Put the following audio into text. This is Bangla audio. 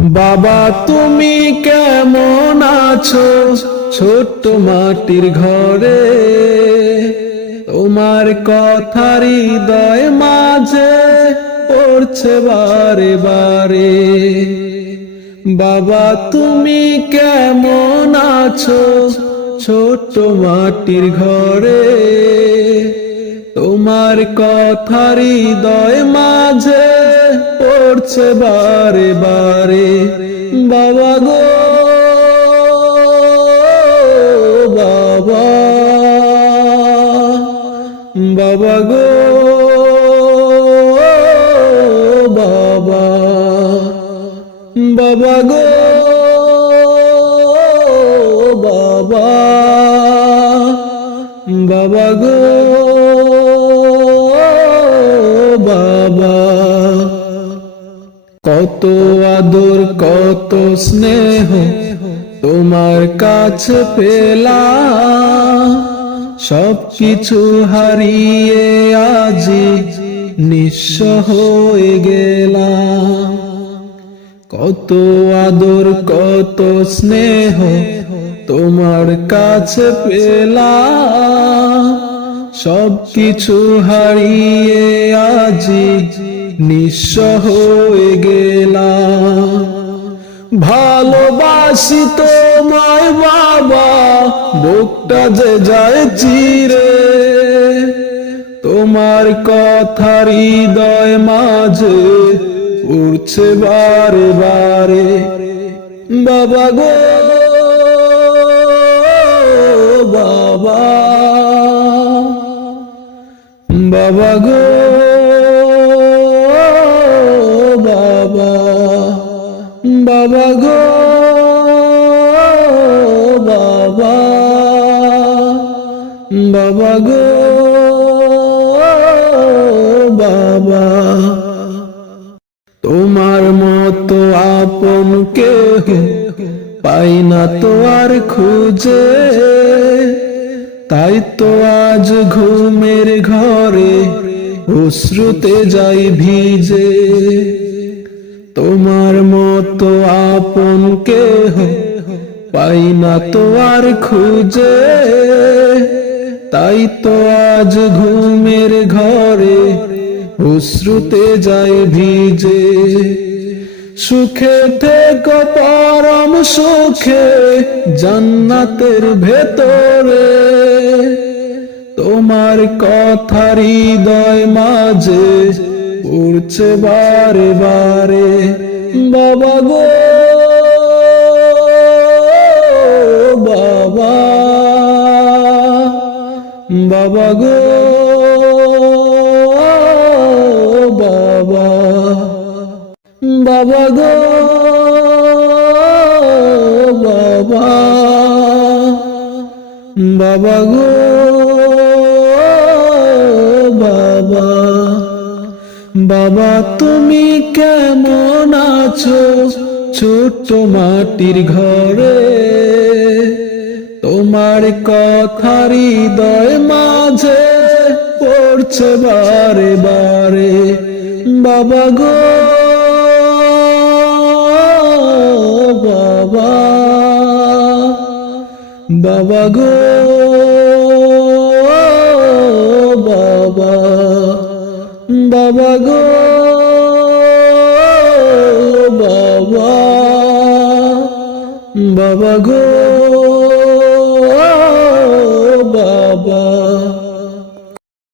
বাবা তুমি কেমন আছো ছোট্ট মাটির ঘরে, তোমার কথা হৃদয় মাঝে পড়ছে বারে বারে। বাবা তুমি কেমন আছো ছোট্ট মাটির ঘরে, তোমার কথা হৃদয় মাঝে পড়ছে বারে বারে। বাবা গো বাবা, বাবা গো বাবা, বাবা গো বাবা, বাবা গো বাবা। কত আদর কত স্নেহ তোমার কাছে পেলাম, সবকিছু হারিয়ে আজি নিঃস্ব হয়ে গেলাম। কত আদর কত স্নেহ তোমার কাছে পেলাম, সবকিছু হারিয়ে আজি নিঃস্ব হয়ে গেলাম। ভালোবাসি তোমায় বাবা, বুকটা যে যায় চিরে, তোমার কথা হৃদয় মাঝে উড়ছে বারে বারে। বাবা গো বাবা, বাবা গো বাবা, বাবা গো বাবা, বাবা গো বাবা। তোমার মতো আপন কেহ পাই না তো আর খুঁজে, তাই তো আজ ঘুমের ঘরে অশ্রুতে যাই ভিজে। তোমার মতো আপন কেহ পাই না তো আর খুঁজে, তাই তো আজ ঘুমের ঘরে অশ্রুতে যাই ভিজে। সুখে থেকো পরম সুখে জান্নাতের ভেতরে, তোমার কথা হৃদয় মাঝে পড়ছে বারে বারে। বাবা গো বাবা, বাবা গো বাবা, বাবা গো বাবা, বাবা গো বাবা। বাবা তুমি কেমন আছো ছোট্ট মাটির ঘরে, তোমার কথা হৃদয় মাঝে পড়ছে বারে বারে। বাবা গো বাবা, বাবা গো বাবা, বাবা গো বাবা, বাবা গো